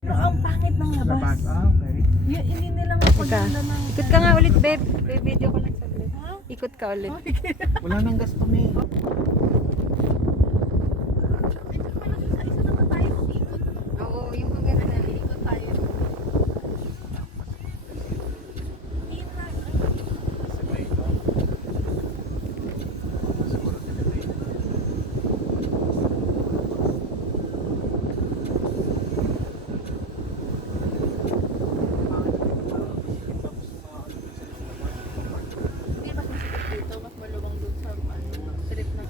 Pero ang pangit ng labas. Okay. Hindi nila mapaganda ng... Ikot ka nga ulit, babe. Babe, video ko lang saglit. Ikot ka ulit. Wala nang gasto, may. Oo, yung maganda na. Ikot tayo. Hindi mas masikip dito, mas maluwang doon sa trip na.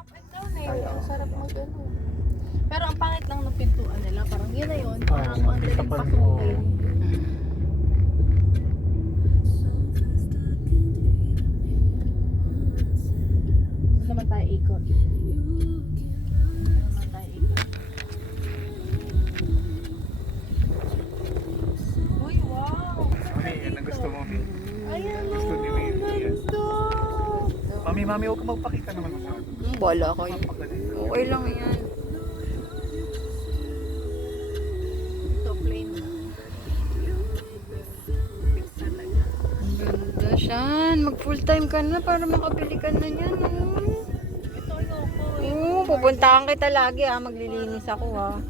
Up and down eh. Ang sarap mag-ano. Pero ang pangit lang ng pintuan nila. Parang yun na yun. Parang ang daling pasukin. Saan naman tayo ikot? Saan naman tayo ikot? Uy, wow! Mami, yan ang gusto mo, May. Ayan o! Gusto ni May. Ganda! Mami, huwag ka magpakita naman masyado. Bola ko yun. Papagaling. Okay lang yan. Ito, plain na. Fix talaga. Ang ganda siyan. Mag full time ka na para makabili ka na yan. Ito, ayoko eh. Oo, pupuntahan kita lagi ah. Maglilinis ako ah.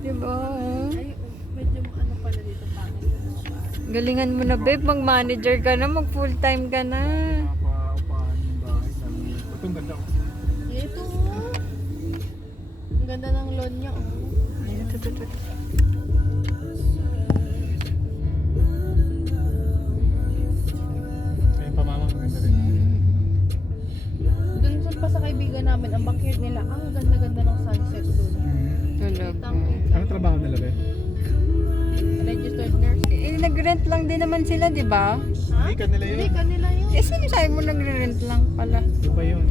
Diba? Ay, medyo ano pala dito pangit yung mga bahay. Galingan mo na babe. Mag-manager ka na. Mag full time ka na. Napaupahan yung bahay. Ito ang ganda ko. Ito oh. Ang ganda ng lawn niya oh. Ayun, ito. Ayun pa, mama, ang ganda rin. Doon pa sa kaibigan namin, ang backyard nila, ang ganda-ganda ng sunset doon. Talaga. Ano trabaho nila, Be? Registered nurse. Eh, nag-rent lang din naman sila, di ba? Ha? Hindi, kanila yun. Hindi, kanila yun. Eh, sino sabi mo nagre-rent lang pala? Ito ba yun?